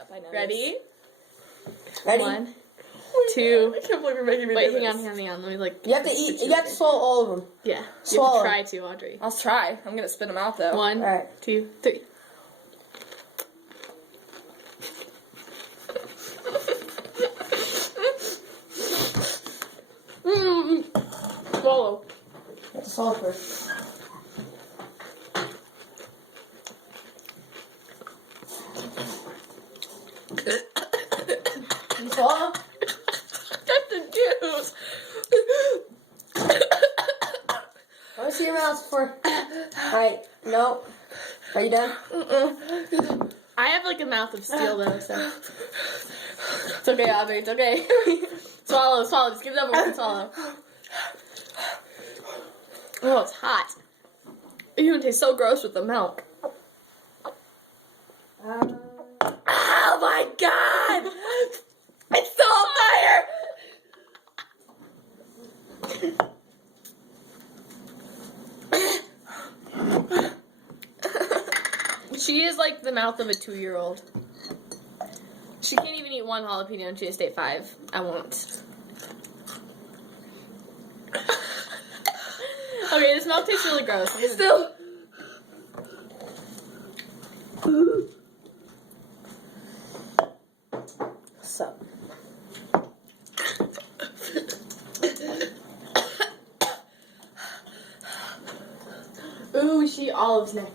up. I know. Ready? Ready? 1, 2. I can't believe you're making me Wait, do hang this. on. Let me like. You have to eat. You have to swallow all of them. Yeah. You Swallow. have to try to, Audrey. I'll try. I'm gonna spit them out though. 1, Alright. 2, 3. Swallow. You have to swallow first. You swallow? That's the juice. Let me see your mouth for. Alright, no. Are you done? I have like a mouth of steel though, so. It's okay, Audrey. It's okay. Swallow. Just give it up and swallow. Oh, it's hot. It even tastes so gross with the milk. Oh my god! It's still on fire! She is like the mouth of a 2-year-old. She can't even eat one jalapeno and she has to eat 5. I won't. Okay, this milk tastes really gross. Still. So. Ooh, she olives now.